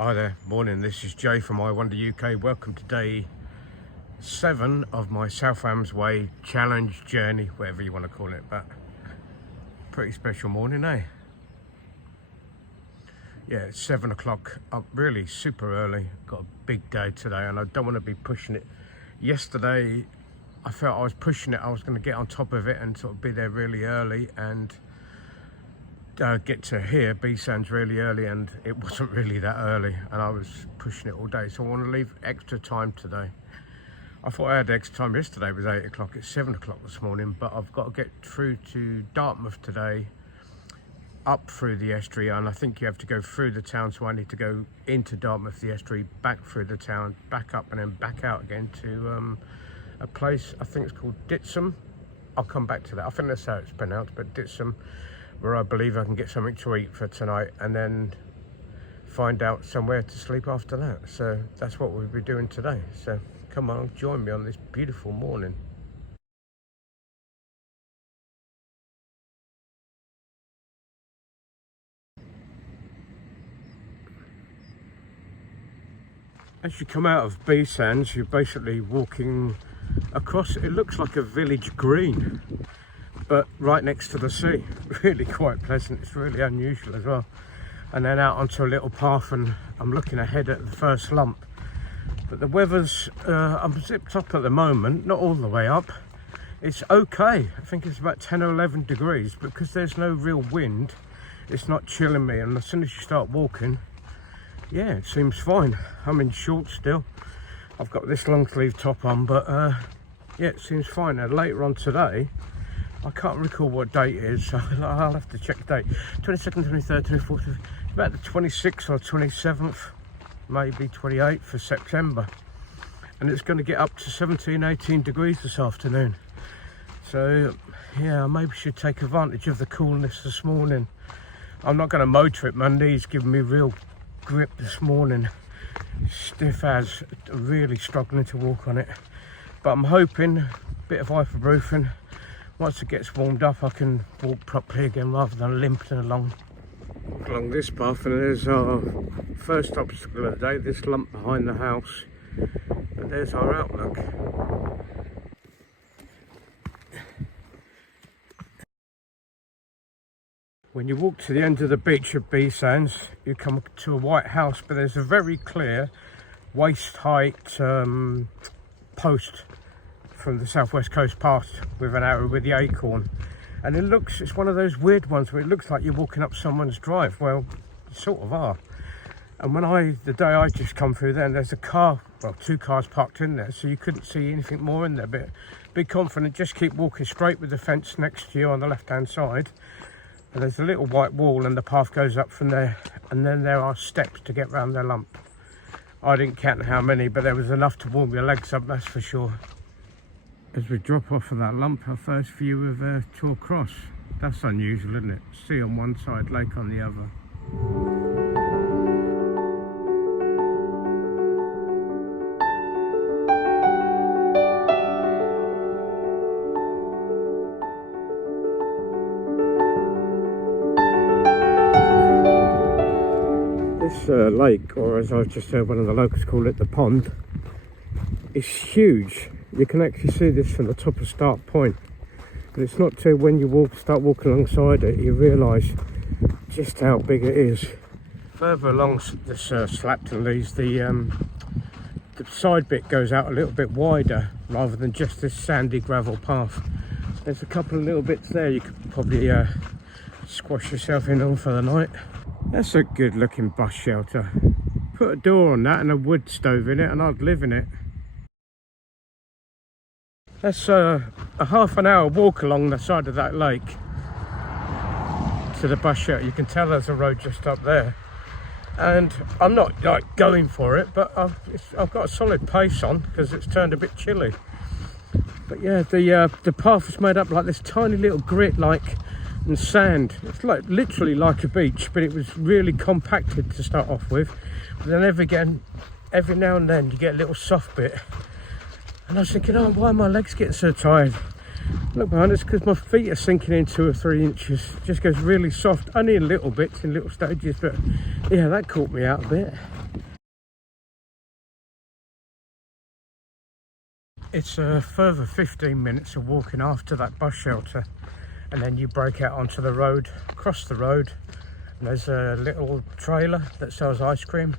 Hi there, morning. This is Jay from I Wonder UK. Welcome to day 7 of my South Way challenge journey, whatever you want to call it, but pretty special morning, eh? Yeah, it's 7 o'clock, up really super early. Got a big day today and I don't want to be pushing it. Yesterday, I felt I was pushing it. I was going to get on top of it and sort of be there really early and get to here, B-Sands really early, and it wasn't really that early and I was pushing it all day, so I want to leave extra time today. I thought I had extra time yesterday. It was 8 o'clock, it's 7 o'clock this morning, but I've got to get through to Dartmouth today, up through the estuary, and I think you have to go through the town, so I need to go into Dartmouth, the estuary, back through the town, back up and then back out again to a place, I think it's called Day7. I'll come back to that. I think that's how it's pronounced, but Day7, where I believe I can get something to eat for tonight and then find out somewhere to sleep after that. So that's what we'll be doing today. So come on, join me on this beautiful morning. As you come out of B-Sands, you're basically walking across, it looks like a village green, but right next to the sea. Really quite pleasant. It's really unusual as well. And then out onto a little path, and I'm looking ahead at the first lump. But the weather's, I'm zipped up at the moment, not all the way up. It's okay. I think it's about 10 or 11 degrees, because there's no real wind. It's not chilling me, and as soon as you start walking, yeah, it seems fine. I'm in shorts still. I've got this long sleeve top on, but yeah, it seems fine. And later on today, I can't recall what date it is, so I'll have to check the date. 22nd, 23rd, 24th, about the 26th or 27th, maybe 28th of September. And it's going to get up to 17, 18 degrees this afternoon. So, yeah, I maybe should take advantage of the coolness this morning. I'm not going to motor it. My knee's giving me real grip this morning. Stiff as, really struggling to walk on it. But I'm hoping, a bit of ibuprofen. Once it gets warmed up, I can walk properly again rather than limping along this path. And there's our first obstacle of the day, this lump behind the house. But there's our outlook. When you walk to the end of the beach of B-Sands, you come to a white house, but there's a very clear waist height post from the southwest coast path with an arrow with the acorn, and it's one of those weird ones where it looks like you're walking up someone's drive. Well, you sort of are. And the day I just come through there, and there's a car, well, 2 cars parked in there, so you couldn't see anything more in there. But be confident, just keep walking straight with the fence next to you on the left hand side, and there's a little white wall and the path goes up from there, and then there are steps to get round the lump. I didn't count how many, but there was enough to warm your legs up, that's for sure. As we drop off of that lump, our first view of Tor Cross. That's unusual, isn't it? Sea on one side, lake on the other. This lake, or as I've just heard one of the locals call it, the pond, is huge. You can actually see this from the top of Start Point, and it's not till when you start walking alongside it you realise just how big it is. Further along this Slapton Leas, the side bit goes out a little bit wider rather than just this sandy gravel path. There's a couple of little bits there you could probably squash yourself in on for the night. That's a good looking bus shelter. Put a door on that and a wood stove in it and I'd live in it. That's a half an hour walk along the side of that lake to the bus shelter. You can tell there's a road just up there, and I'm not like going for it, but I've got a solid pace on because it's turned a bit chilly. But yeah, the path is made up like this tiny little grit and sand. It's like literally like a beach, but it was really compacted to start off with. But then every now and then you get a little soft bit. And I was thinking, oh, why are my legs getting so tired? Look behind us, because my feet are sinking in 2 or 3 inches. It just goes really soft, only in little bits, in little stages, but yeah, that caught me out a bit. It's a further 15 minutes of walking after that bus shelter, and then you break out onto the road, cross the road, and there's a little trailer that sells ice cream.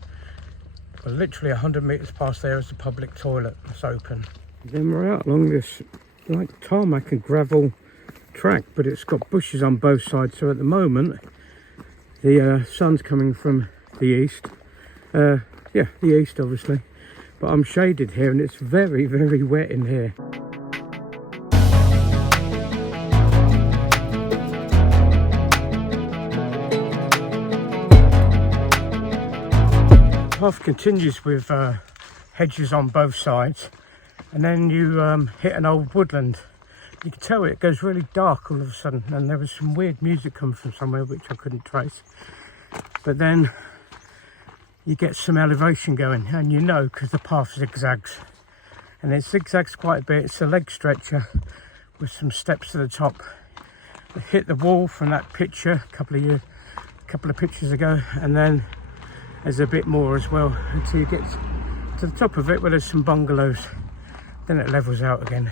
Well, literally 100 metres past there is the public toilet that's open. Then we're out along this like tarmac and gravel track, but it's got bushes on both sides, so at the moment the sun's coming from the east, the east obviously, but I'm shaded here and it's very, very wet in here. The path continues with hedges on both sides, and then you hit an old woodland. You can tell it goes really dark all of a sudden, and there was some weird music coming from somewhere which I couldn't trace. But then you get some elevation going, and you know, because the path zigzags, and it zigzags quite a bit. It's a leg stretcher with some steps to the top. I hit the wall from that picture a couple of pictures ago, and then there's a bit more as well until you get to the top of it where there's some bungalows. Then it levels out again.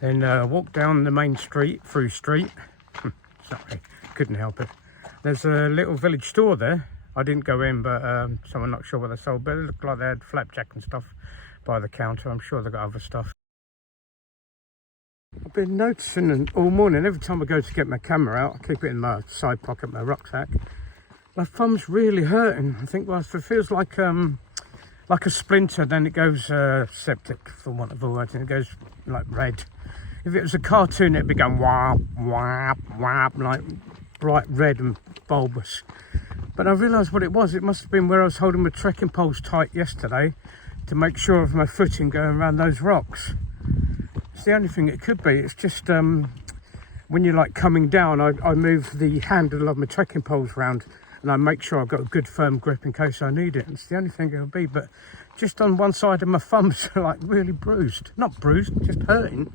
Then walk down the main street, through street. Sorry, couldn't help it. There's a little village store there. I didn't go in, but so I'm not sure what they sold, but it looked like they had flapjack and stuff by the counter. I'm sure they got other stuff. I've been noticing all morning, every time I go to get my camera out, I keep it in my side pocket, my rucksack, my thumb's really hurting. I think, well, if it feels like a splinter, then it goes septic, for want of a word, and it goes like red. If it was a cartoon, it'd be going whap, whap, whap, like bright red and bulbous. But I realised what it was. It must have been where I was holding my trekking poles tight yesterday to make sure of my footing going around those rocks. It's the only thing it could be. It's just when you're like coming down, I move the handle of my trekking poles round, and I make sure I've got a good firm grip in case I need it. It's the only thing it'll be, but just on one side of my thumbs are like really bruised. Not bruised, just hurting.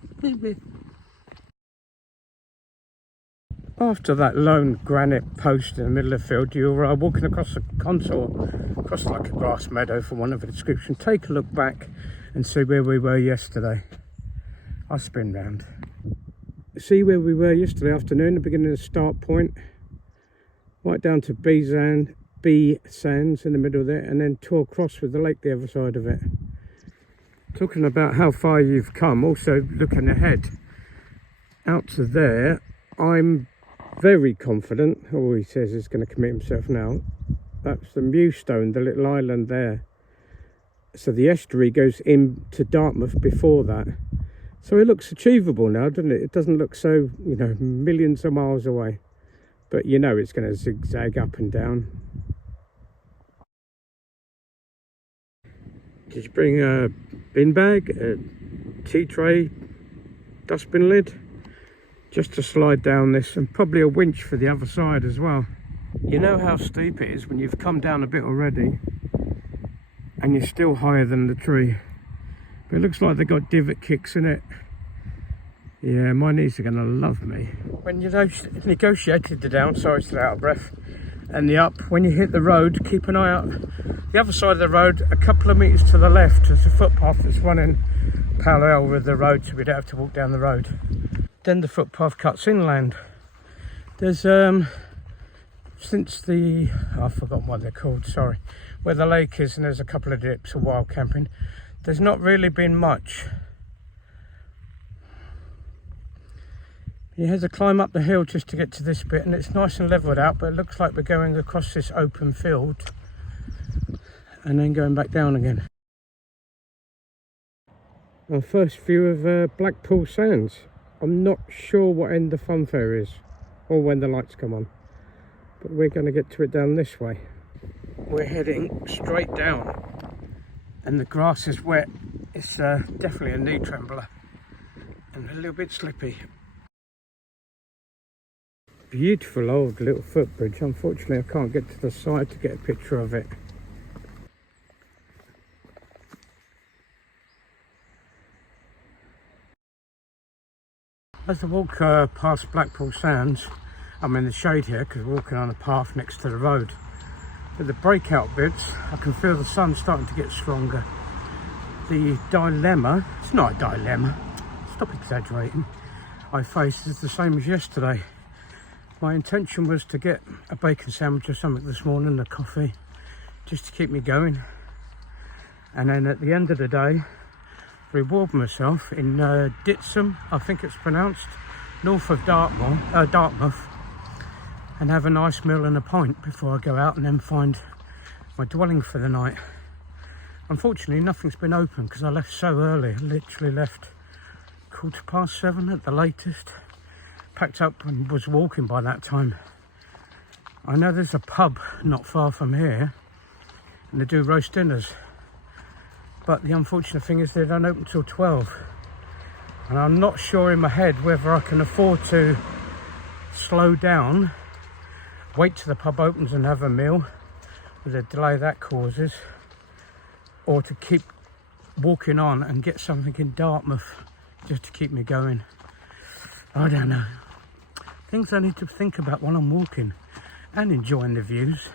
After that lone granite post in the middle of the field, you're walking across a contour, across like a grass meadow for want of a description. Take a look back and see where we were yesterday. I'll spin round. See where we were yesterday afternoon, the beginning of the start point, right down to B sands in the middle there, and then tore across with the lake the other side of it. Talking about how far you've come, also looking ahead out to there, I'm very confident, he says he's going to commit himself now, that's the Mewstone, the little island there. So the estuary goes into Dartmouth before that. So it looks achievable now, doesn't it? It doesn't look so, you know, millions of miles away. But you know it's going to zigzag up and down. Did you bring a bin bag, a tea tray, dustbin lid? Just to slide down this, and probably a winch for the other side as well. You know how steep it is when you've come down a bit already and you're still higher than the tree. But it looks like they've got divot kicks in it. Yeah, my knees are going to love me. When you negotiated the down, sorry, still out of breath, and the up, when you hit the road, keep an eye out. The other side of the road, a couple of metres to the left, there's a footpath that's running parallel with the road, so we don't have to walk down the road. Then the footpath cuts inland. There's, since the, I've forgotten what they're called, sorry, where the lake is, and there's a couple of dips of wild camping, there's not really been much. You have to climb up the hill just to get to this bit, and it's nice and levelled out, but it looks like we're going across this open field and then going back down again. Our first view of Blackpool Sands. I'm not sure what end the funfair is or when the lights come on, but we're going to get to it down this way. We're heading straight down and the grass is wet. It's definitely a knee trembler and a little bit slippy. Beautiful old little footbridge. Unfortunately, I can't get to the side to get a picture of it. As I walk past Blackpool Sands, I'm in the shade here because we're walking on a path next to the road. But the breakout bits, I can feel the sun starting to get stronger. The dilemma, it's not a dilemma, stop exaggerating, I face is the same as yesterday. My intention was to get a bacon sandwich or something this morning, a coffee, just to keep me going. And then at the end of the day, reward myself in Day7, I think it's pronounced, north of Dartmouth, and have a nice meal and a pint before I go out and then find my dwelling for the night. Unfortunately, nothing's been open because I left so early. I literally left 7:15 at the latest. Packed up and was walking by that time. I know there's a pub not far from here and they do roast dinners. But the unfortunate thing is they don't open till 12. And I'm not sure in my head whether I can afford to slow down, wait till the pub opens and have a meal, with the delay that causes, or to keep walking on and get something in Dartmouth just to keep me going. I don't know. Things I need to think about while I'm walking and enjoying the views.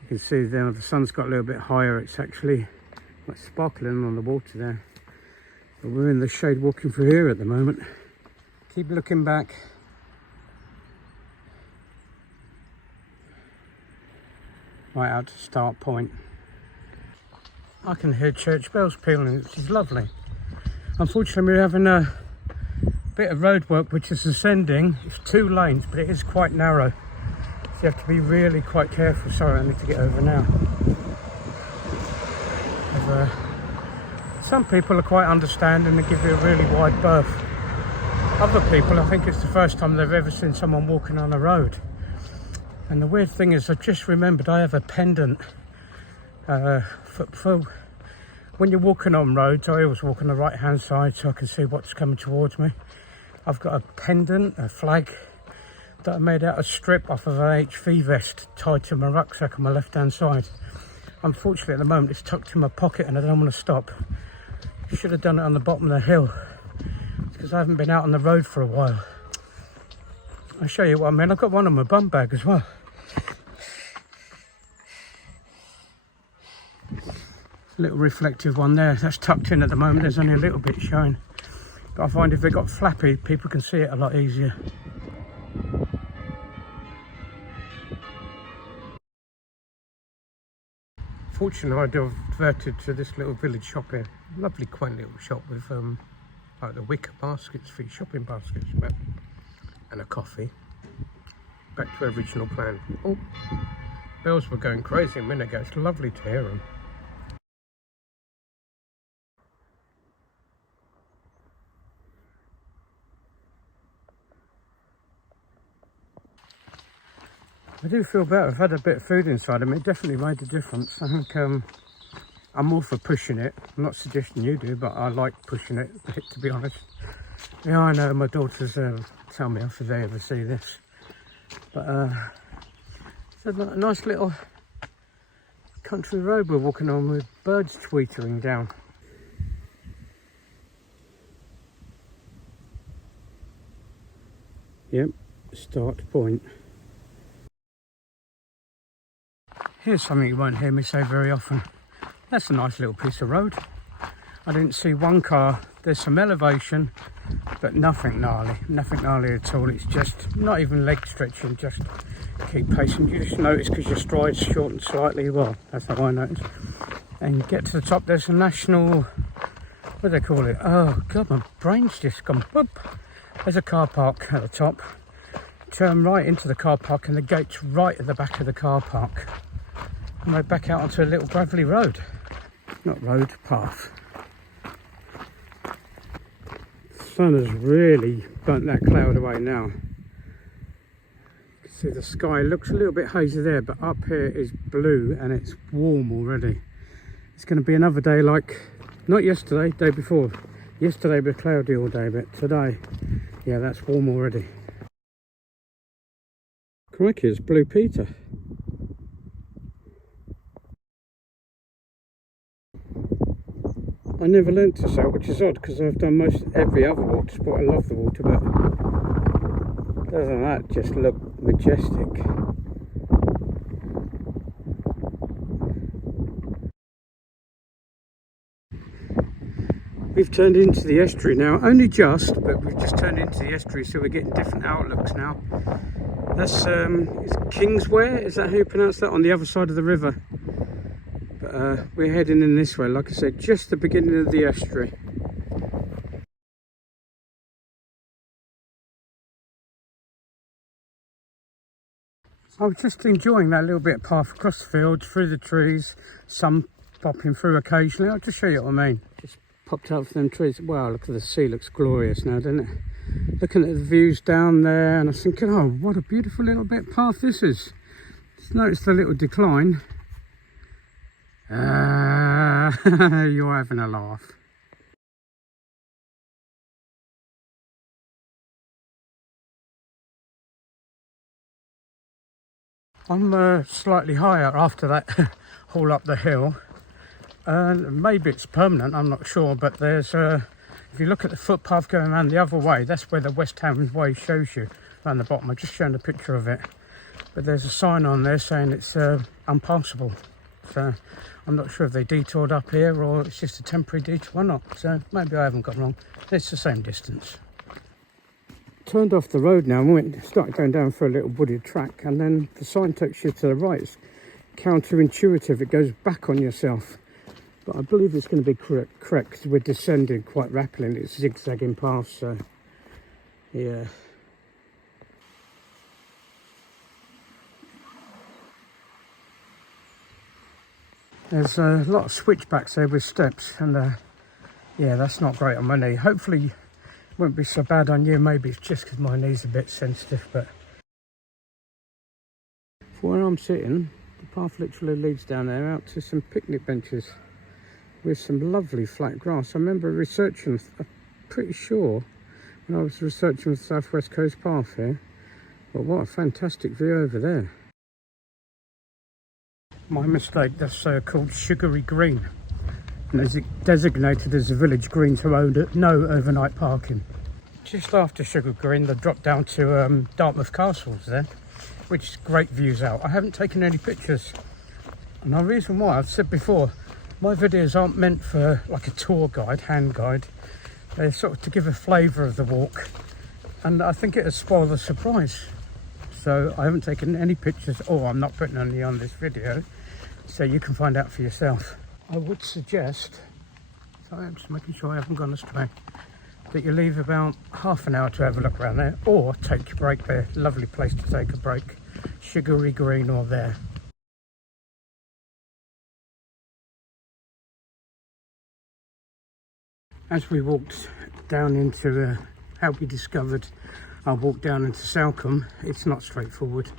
You can see there the sun's got a little bit higher. It's actually like sparkling on the water there. But we're in the shade walking through here at the moment. Keep looking back. Right out to start point. I can hear church bells pealing, which is lovely. Unfortunately, we're having a bit of road work which is ascending. It's 2 lanes, but it is quite narrow. You have to be really quite careful. Sorry, I need to get over now. Some people are quite understanding and give you a really wide berth. Other people, I think it's the first time they've ever seen someone walking on a road. And the weird thing is, I've just remembered I have a pendant. For when you're walking on roads, I always walk on the right hand side so I can see what's coming towards me. I've got a pendant, a flag, that I made out of strip off of an HV vest tied to my rucksack on my left hand side. Unfortunately at the moment it's tucked in my pocket and I don't want to stop. I should have done it on the bottom of the hill because I haven't been out on the road for a while. I'll show you what I mean. I've got one on my bum bag as well. A little reflective one there, that's tucked in at the moment. There's only a little bit showing, but I find if they got flappy people can see it a lot easier. Fortunately, I diverted to this little village shop here. Lovely, quaint little shop with like the wicker baskets for your shopping baskets, and a coffee. Back to original plan. Oh, bells were going crazy a minute ago. It's lovely to hear them. I do feel better. I've had a bit of food inside of me. It definitely made a difference. I think I'm all for pushing it. I'm not suggesting you do, but I like pushing it, to be honest. Yeah, I know my daughters tell me off if they ever see this. But it's a nice little country road we're walking on with birds tweetering down. Yep, start point. Here's something you won't hear me say very often. That's a nice little piece of road. I didn't see one car. There's some elevation, but nothing gnarly at all. It's just not even leg stretching, just keep pacing. You just notice because your stride's shortened slightly. Well, that's how I notice. And you get to the top, there's a national, what do they call it? Oh God, my brain's just gone boop. There's a car park at the top. Turn right into the car park and the gate's right at the back of the car park. And we're back out onto a little gravelly road. Not road, path. The sun has really burnt that cloud away now. You can see the sky looks a little bit hazy there, but up here is blue and it's warm already. It's going to be another day like, not yesterday, day before. Yesterday was cloudy all day, but today, yeah, that's warm already. Crikey, it's Blue Peter. I never learnt to sail, which is odd because I've done most every other water sport. I love the water, but doesn't that just look majestic? We've turned into the estuary now, only just, but we've just turned into the estuary, so we're getting different outlooks now. That's is Kingswear, is that how you pronounce that, on the other side of the river? But we're heading in this way, like I said, just the beginning of the estuary. I was just enjoying that little bit of path across the fields, through the trees, some popping through occasionally. I'll just show you what I mean. Just popped out from them trees. Wow, look at the sea, looks glorious now, doesn't it? Looking at the views down there, and I was thinking, oh, what a beautiful little bit of path this is. Just notice the little decline. You're having a laugh. I'm slightly higher after that haul up the hill. Maybe it's permanent, I'm not sure, but there's if you look at the footpath going around the other way, that's where the West Ham Way shows you around the bottom. I've just shown a picture of it, but there's a sign on there saying it's unpassable. So I'm not sure if they detoured up here or it's just a temporary detour or not. So maybe I haven't got wrong. It's the same distance. Turned off the road now and started going down for a little wooded track, and then the sign takes you to the right. It's counterintuitive, it goes back on yourself. But I believe it's going to be correct because we're descending quite rapidly and it's zigzagging past, so yeah. There's a lot of switchbacks there with steps, and yeah, that's not great on my knee. Hopefully it won't be so bad on you. Maybe it's just because my knee's a bit sensitive, but for where I'm sitting, the path literally leads down there out to some picnic benches with some lovely flat grass. I remember researching, I'm pretty sure, when I was researching the South West Coast Path here, but what a fantastic view over there. My mistake, that's called Sugary Green, and it's designated as a village green to own no overnight parking. Just after Sugar Green, they dropped down to Dartmouth Castles there, which is great views out. I haven't taken any pictures, and the reason why, I've said before, my videos aren't meant for like a tour guide, hand guide. They're sort of to give a flavour of the walk, and I think it has spoiled the surprise. So I haven't taken any pictures, or I'm not putting any on this video, so you can find out for yourself. I would suggest, sorry, I'm just making sure I haven't gone astray, that you leave about half an hour to have a look around there, or take your break there. Lovely place to take a break. Sugary Green or there. As we walked down into how we discovered our walk down into Salcombe, it's not straightforward.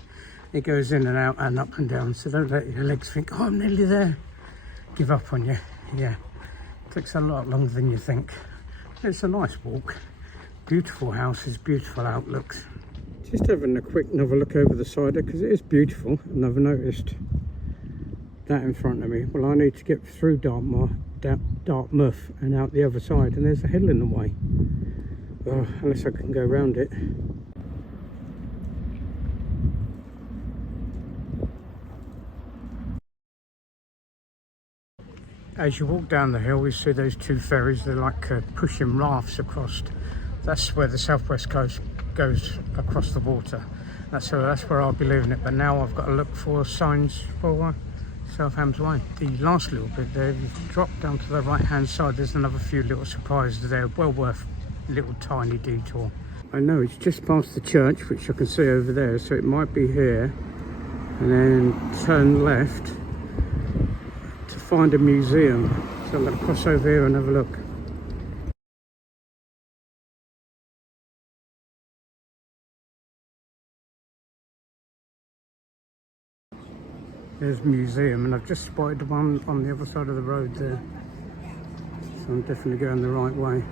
It goes in and out and up and down, so don't let your legs think, oh, I'm nearly there. Give up on you. Yeah, it takes a lot longer than you think. It's a nice walk. Beautiful houses, beautiful outlooks. Just having a quick another look over the side there, because it is beautiful, and I've noticed that in front of me. Well, I need to get through Dartmouth and out the other side, and there's a hill in the way. Unless I can go around it. As you walk down the hill, we see those two ferries. They're like pushing rafts across. That's where the southwest coast goes across the water. That's where I'll be leaving it. But now I've got to look for signs for South Hams Way. The last little bit there, if you drop down to the right hand side, there's another few little surprises there, well worth a little tiny detour. I know it's just past the church, which I can see over there, so it might be here, and then turn left to find a museum. So I'm going to cross over here and have a look. There's a museum, and I've just spotted one on the other side of the road there. So I'm definitely going the right way.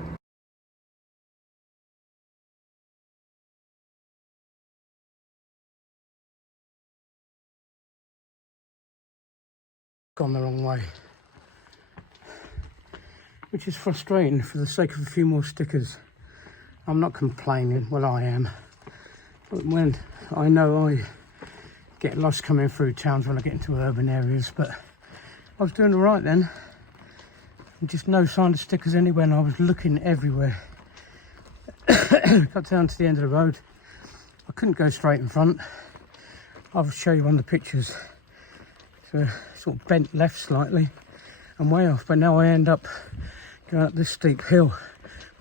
gone the wrong way, which is frustrating for the sake of a few more stickers. I'm not complaining, well I am, but when I know I get lost coming through towns when I get into urban areas, but I was doing all right then. Just no sign of stickers anywhere, and I was looking everywhere. Got down to the end of the road. I couldn't go straight in front. I'll show you on the pictures. So sort of bent left slightly and way off, but now I end up going up this steep hill,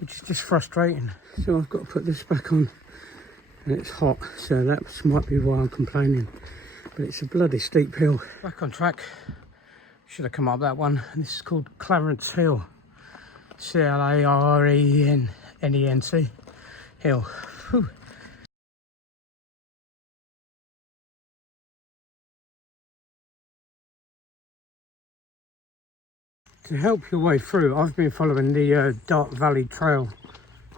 which is just frustrating. So I've got to put this back on, and it's hot, so that might be why I'm complaining, but it's a bloody steep hill. Back on track. Should have come up that one. And this is called Clarence Hill, Clarenenc Hill. Whew. To help your way through, I've been following the Dart Valley Trail.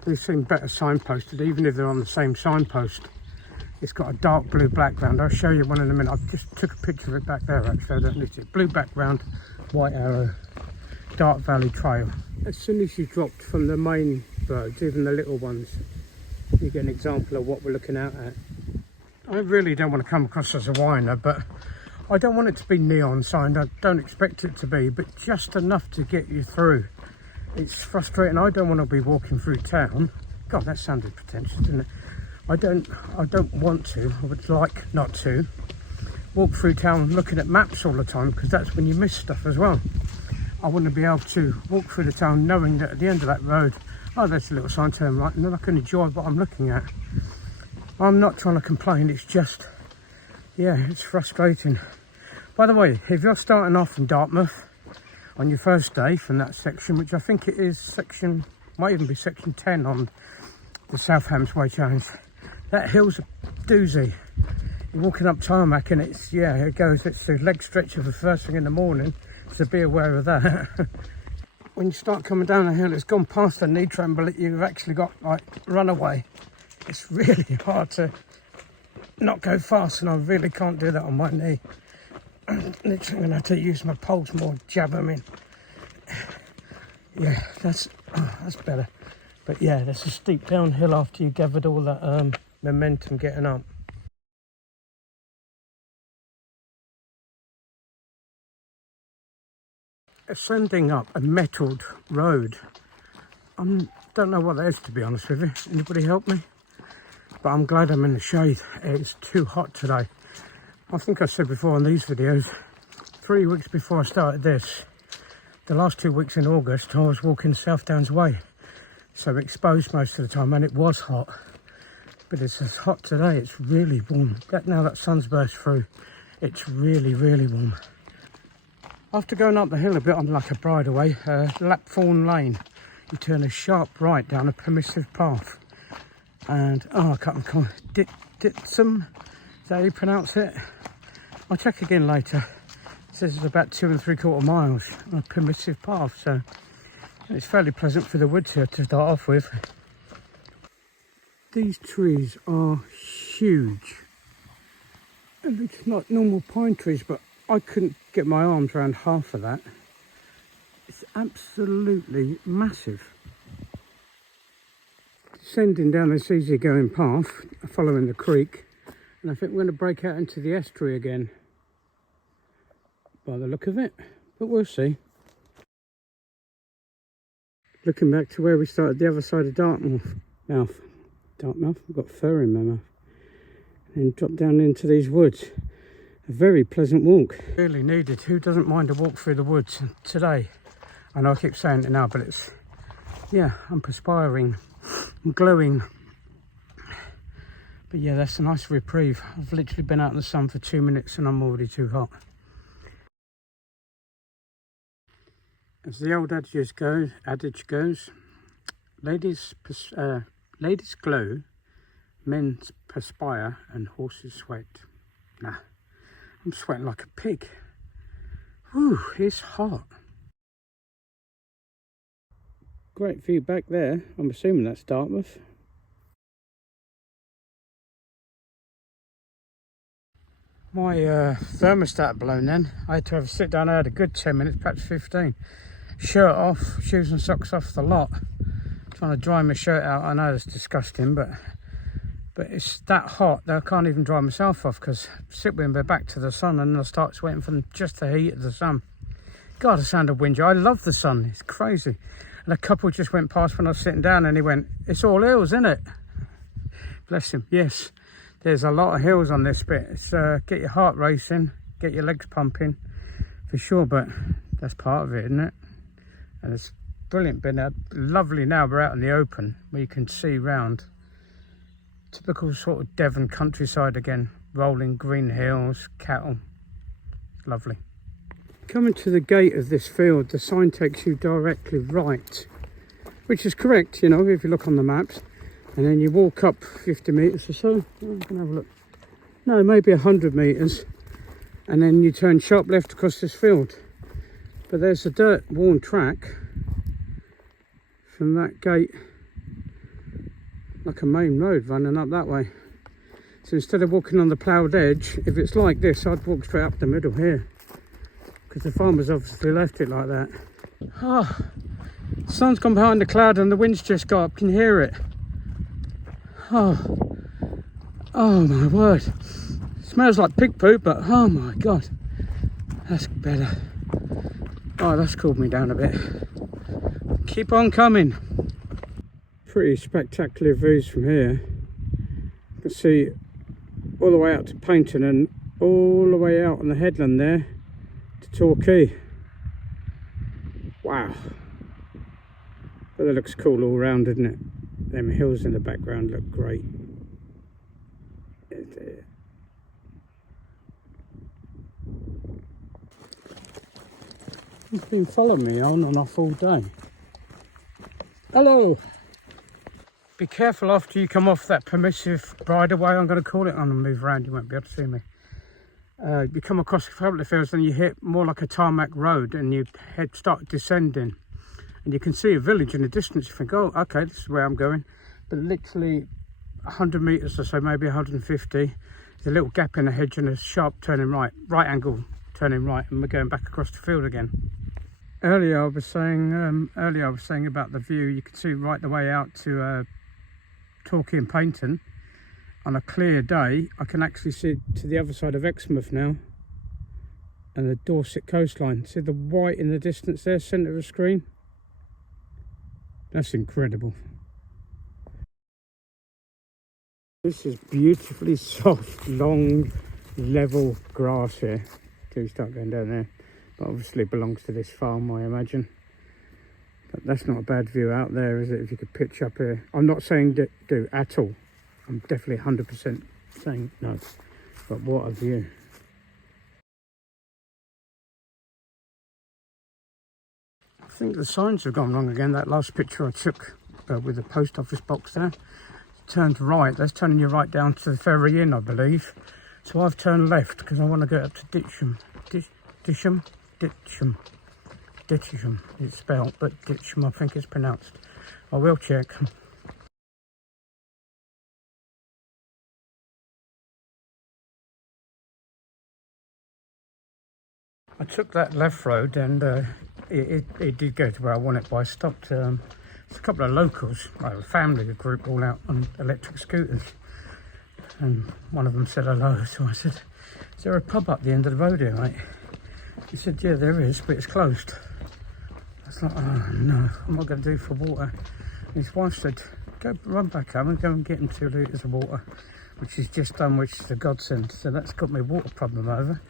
They seem better signposted, even if they're on the same signpost. It's got a dark blue background. I'll show you one in a minute. I just took a picture of it back there, actually. I don't need it. Blue background, white arrow, Dart Valley Trail. As soon as you dropped from the main roads, even the little ones, you get an example of what we're looking out at. I really don't want to come across as a whiner, but I don't want it to be neon signed. I don't expect it to be, but just enough to get you through. It's frustrating. I don't want to be walking through town. God, that sounded pretentious, didn't it? I don't want to. I would like not to walk through town looking at maps all the time, because that's when you miss stuff as well. I want to be able to walk through the town knowing that at the end of that road, oh, there's a little sign, turn right, and then I can enjoy what I'm looking at. I'm not trying to complain, it's just, yeah, it's frustrating. By the way, if you're starting off in Dartmouth on your first day from that section, which I think it is section, might even be section 10 on the South Way Challenge, that hill's a doozy. You're walking up tarmac and it's, yeah, it goes, it's the leg stretcher for first thing in the morning, so be aware of that. When you start coming down the hill, it's gone past the knee tremble, you've actually got like runaway. It's really hard to not go fast, and I really can't do that on my knee. I'm literally going to have to use my poles more, jab them in. Yeah, that's better. But yeah, there's a steep downhill after you gathered all that momentum getting up. Ascending up a metalled road. I don't know what that is, to be honest with you. Anybody help me? But I'm glad I'm in the shade. It's too hot today. I think I said before in these videos, 3 weeks before I started this, the last 2 weeks in August, I was walking South Downs Way. So exposed most of the time, and it was hot. But it's as hot today, it's really warm. Now that sun's burst through, it's really, really warm. After going up the hill a bit on like a bridleway, Lapthorn Lane, you turn a sharp right down a permissive path. And, oh, I can't recall, Ditsum, is that how you pronounce it? I'll check again later. It says it's about 2 3/4 miles on a permissive path, so it's fairly pleasant for the woods here to start off with. These trees are huge. It looks like normal pine trees, but I couldn't get my arms around half of that. It's absolutely massive. Descending down this easy going path, following the creek, and I think we're going to break out into the estuary again, by the look of it, but we'll see. Looking back to where we started, the other side of Dartmouth, we've got fur in my mouth, and drop down into these woods. A very pleasant walk. Really needed. Who doesn't mind a walk through the woods today? I know I keep saying it now, but it's, yeah, I'm perspiring, I'm glowing. But yeah, that's a nice reprieve. I've literally been out in the sun for 2 minutes and I'm already too hot. As the old adage goes, ladies glow, men perspire, and horses sweat. Nah, I'm sweating like a pig. Whew, it's hot. Great view back there. I'm assuming that's Dartmouth. My thermostat blown then. I had to have a sit down. I had a good 10 minutes, perhaps 15. Shirt off, shoes and socks off the lot. Trying to dry my shirt out. I know it's disgusting, but it's that hot that I can't even dry myself off because I sit with my back to the sun and I start sweating from just the heat of the sun. God, I sound a whinger. I love the sun. It's crazy. And a couple just went past when I was sitting down and he went, "It's all hills, isn't it?" Bless him. Yes. There's a lot of hills on this bit. It's get your heart racing, get your legs pumping, for sure. But that's part of it, isn't it? And it's brilliant. Been lovely now. We're out in the open where you can see round. Typical sort of Devon countryside again. Rolling green hills, cattle. Lovely. Coming to the gate of this field, the sign takes you directly right, which is correct, you know, if you look on the maps. And then you walk up 50 metres or so. Oh, I can have a look. No, maybe 100 metres. And then you turn sharp left across this field. But there's a dirt worn track from that gate, like a main road running up that way. So instead of walking on the ploughed edge, if it's like this, I'd walk straight up the middle here. Because the farmers obviously left it like that. Oh, the sun's gone behind the cloud and the wind's just got up. Can you hear it? Oh my word. It smells like pig poop, but oh my god. That's better. Oh, that's cooled me down a bit. Keep on coming. Pretty spectacular views from here. You can see all the way out to Paynton and all the way out on the headland there to Torquay. Wow. But it looks cool all round, doesn't it? Them hills in the background look great. He's been following me on and off all day. Hello. Be careful after you come off that permissive bridleway, I'm going to call it. I'm going to move around, you won't be able to see me. You come across a couple of fields, then you hit more like a tarmac road and you start descending. And you can see a village in the distance. You think, oh, okay, this is where I'm going. But literally 100 metres or so, maybe 150. There's a little gap in the hedge and a sharp turning right angle turning right, and we're going back across the field again. Earlier I was saying about the view. You can see right the way out to Torquay and Paynton. On a clear day, I can actually see to the other side of Exmouth now, and the Dorset coastline. See the white in the distance there, centre of the screen. That's incredible. This is beautifully soft, long, level grass here. Till you start going down there. But obviously it belongs to this farm, I imagine. But that's not a bad view out there, is it? If you could pitch up here. I'm not saying do at all. I'm definitely 100% saying no. But what a view. I think the signs have gone wrong again. That last picture I took with the post office box there. Turned right. That's turning you right down to the Ferry Inn, I believe. So I've turned left because I want to go up to Ditcham. Ditcham. It's spelled, but Ditcham I think it's pronounced. I will check. I took that left road and it did go to where I want it, but I stopped. There's a couple of locals, like a family group, all out on electric scooters. And one of them said hello, so I said, "Is there a pub up the end of the road here, mate?" He said, "Yeah, there is, but it's closed." I was like, "Oh no, I'm not going to do for water." And his wife said, "Go run back home and go and get him 2 litres of water," which he's just done, which is a godsend. So that's got my water problem over.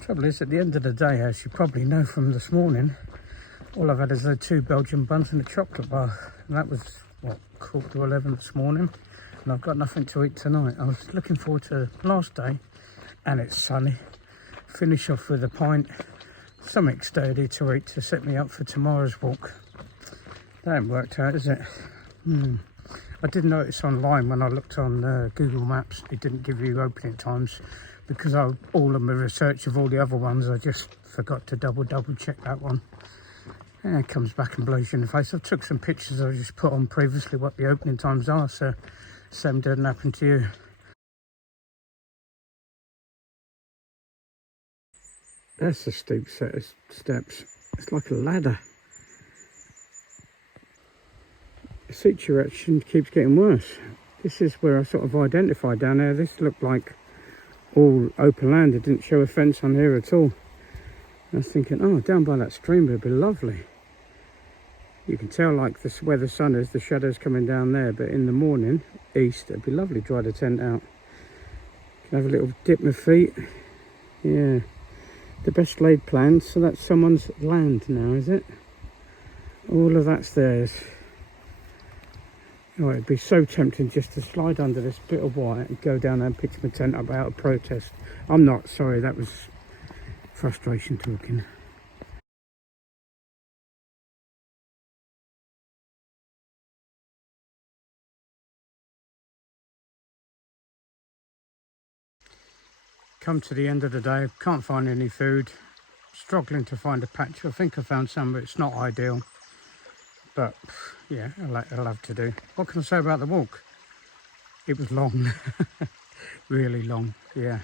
Trouble is, at the end of the day, as you probably know from this morning, all I've had is 2 Belgian buns and a chocolate bar. And that was, what, 11:15 this morning. And I've got nothing to eat tonight. I was looking forward to last day, and it's sunny. Finish off with a pint, something sturdy to eat to set me up for tomorrow's walk. That ain't worked out, is it? I did notice online when I looked on Google Maps, it didn't give you opening times. Because all of my research of all the other ones, I just forgot to double check that one. And it comes back and blows you in the face. I took some pictures I just put on previously what the opening times are, so same didn't happen to you. That's a steep set of steps. It's like a ladder. The situation keeps getting worse. This is where I sort of identified down there. This looked like all open land. It didn't show a fence on here at all. I was thinking, oh, down by that stream would be lovely. You can tell like this where the sun is, the shadow's coming down there, but in the morning, east, it'd be lovely. Dry the tent out. Can have a little dip my feet. Yeah. The best laid plans, so that's someone's land now, is it? All of that's theirs. Oh, it'd be so tempting just to slide under this bit of wire and go down there and pitch my tent up out of protest. I'm not, sorry, that was frustration talking. Come to the end of the day, can't find any food, struggling to find a patch. I think I found some, but it's not ideal. But yeah, I'll have to do. What can I say about the walk? It was long, really long, yeah.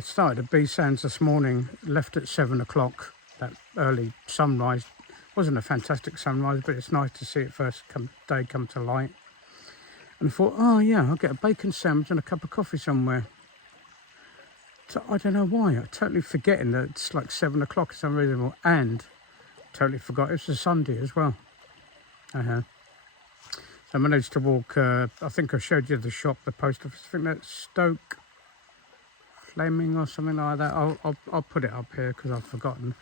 Started at B Sands this morning, left at 7 o'clock. That early sunrise wasn't a fantastic sunrise, but it's nice to see it first day come to light. And I thought, oh yeah, I'll get a bacon sandwich and a cup of coffee somewhere. So I don't know why, I'm totally forgetting that it's like 7 o'clock for some reason, and totally forgot it was a Sunday as well. So I managed to walk, I think I showed you the shop, the post office, I think that's Stoke Fleming or something like that. I'll put it up here because I've forgotten.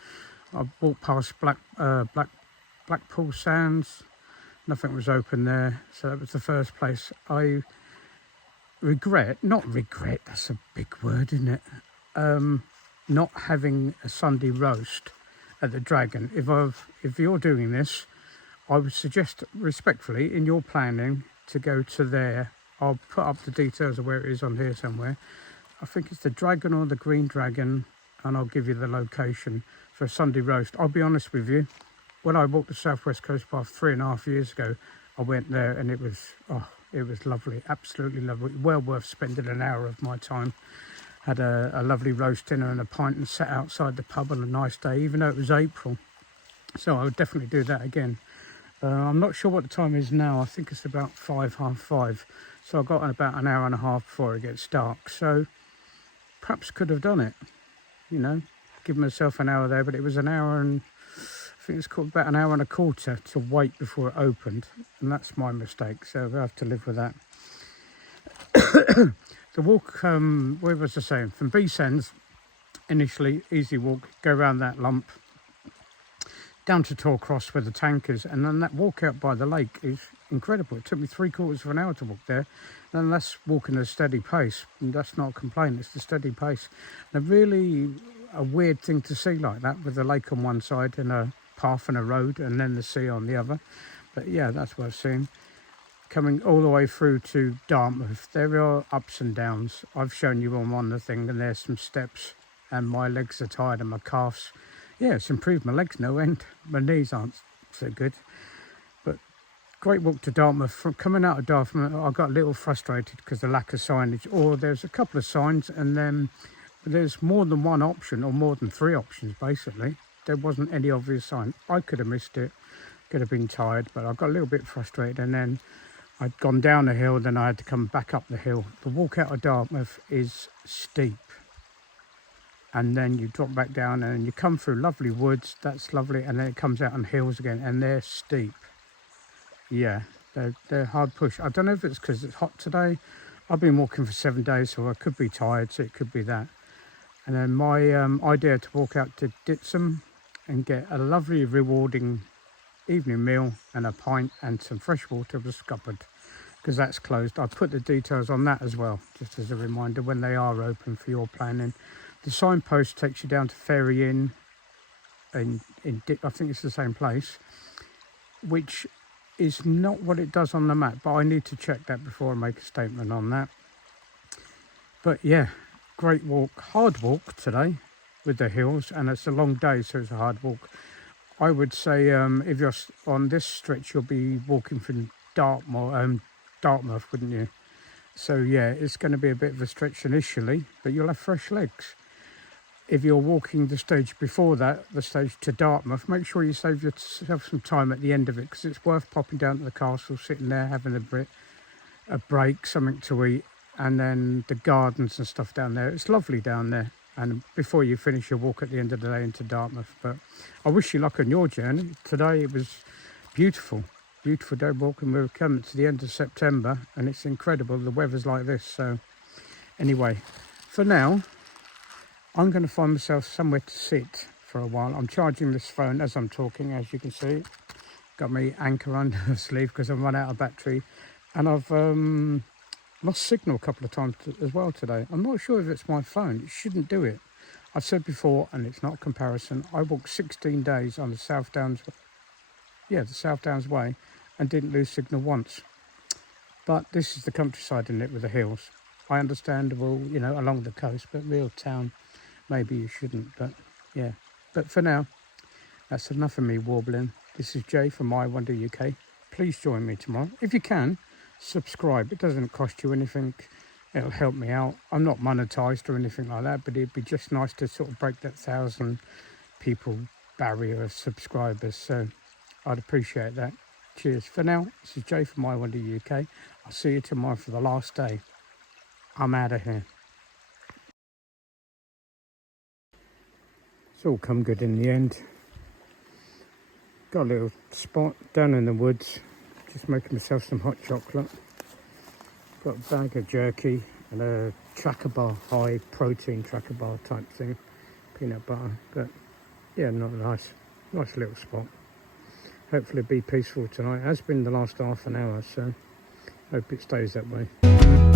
I walked past Blackpool Sands, nothing was open there, so that was the first place. I not regret, that's a big word, isn't it? Not having a Sunday roast at the Dragon. If you're doing this, I would suggest respectfully in your planning to go to there. I'll put up the details of where it is on here somewhere. I think it's the Dragon or the Green Dragon, and I'll give you the location for a Sunday roast. I'll be honest with you, when I walked the South West Coast Path 3.5 years ago, I went there and it was lovely, absolutely lovely. Well worth spending an hour of my time. Had a lovely roast dinner and a pint and sat outside the pub on a nice day, even though it was April. So I would definitely do that again. I'm not sure what the time is now. I think it's about 5:30. So I've got about an hour and a half before it gets dark. So perhaps could have done it, you know, give myself an hour there, but it was an hour and I think it's called about an hour and a quarter to wait before it opened, and that's my mistake, so I have to live with that. The walk, where was I saying, from B Sands, initially easy walk, go around that lump, down to Torcross where the tank is, and then that walk out by the lake is incredible. It took me 3/4 of an hour to walk there, and that's walking at a steady pace, and that's not a complaint, it's the steady pace. And really a weird thing to see like that, with the lake on one side and a path and a road and then the sea on the other. But yeah, that's what I've seen. Coming all the way through to Dartmouth, there are ups and downs. I've shown you on the thing, and there's some steps, and my legs are tired and my calves, yeah, it's improved my legs no end. My knees aren't so good, but great walk to Dartmouth. From coming out of Dartmouth, I got a little frustrated because the lack of signage, or there's a couple of signs and then there's more than one option, or more than 3 options basically. There wasn't any obvious sign. I could have missed it, could have been tired, but I got a little bit frustrated, and then I'd gone down the hill, then I had to come back up the hill. The walk out of Dartmouth is steep, and then you drop back down and you come through lovely woods, that's lovely, and then it comes out on hills again, and they're steep. Yeah, they're hard push. I don't know if it's because it's hot today. I've been walking for 7 days, so I could be tired, so it could be that. And then my idea to walk out to Ditson and get a lovely rewarding evening meal and a pint and some fresh water was scuppered, because that's closed. I put the details on that as well, just as a reminder when they are open for your planning. The signpost takes you down to Ferry Inn in I think it's the same place, which is not what it does on the map, but I need to check that before I make a statement on that. But yeah, great walk, hard walk today with the hills, and it's a long day, so it's a hard walk. I would say if you're on this stretch, you'll be walking from Dartmouth, wouldn't you? So yeah, it's going to be a bit of a stretch initially, but you'll have fresh legs. if you're walking the stage before that, the stage to Dartmouth, make sure you save yourself some time at the end of it, because it's worth popping down to the castle, sitting there, having a break, something to eat, and then the gardens and stuff down there. It's lovely down there. And before you finish your walk at the end of the day into Dartmouth. But I wish you luck on your journey. Today it was beautiful day walking. We're coming to the end of September and it's incredible. The weather's like this. So anyway, for now, I'm going to find myself somewhere to sit for a while. I'm charging this phone as I'm talking, as you can see. Got my anchor under the sleeve because I've run out of battery. And I've lost signal a couple of times as well today. I'm not sure if it's my phone. It shouldn't do it. I've said before, and it's not a comparison, I walked 16 days on the South Downs, the South Downs Way, and didn't lose signal once. But this is the countryside, isn't it, with the hills. I understand, well, you know, along the coast, but real town, maybe you shouldn't. But yeah, but for now, that's enough of me warbling. This is Jay from I Wonder UK. Please join me tomorrow if you can. Subscribe. It doesn't cost you anything. It'll help me out. I'm not monetized or anything like that, but it'd be just nice to sort of break that 1,000 people barrier of subscribers. So I'd appreciate that. Cheers. For now, this is Jay from I Wonder UK. I'll see you tomorrow for the last day. I'm out of here. It's all come good in the end. Got a little spot down in the woods. Just making myself some hot chocolate. Got a bag of jerky and a tracker bar, high protein tracker bar type thing, peanut butter. But yeah, not nice little spot. Hopefully it'll be peaceful tonight. It has been the last half an hour, so hope it stays that way.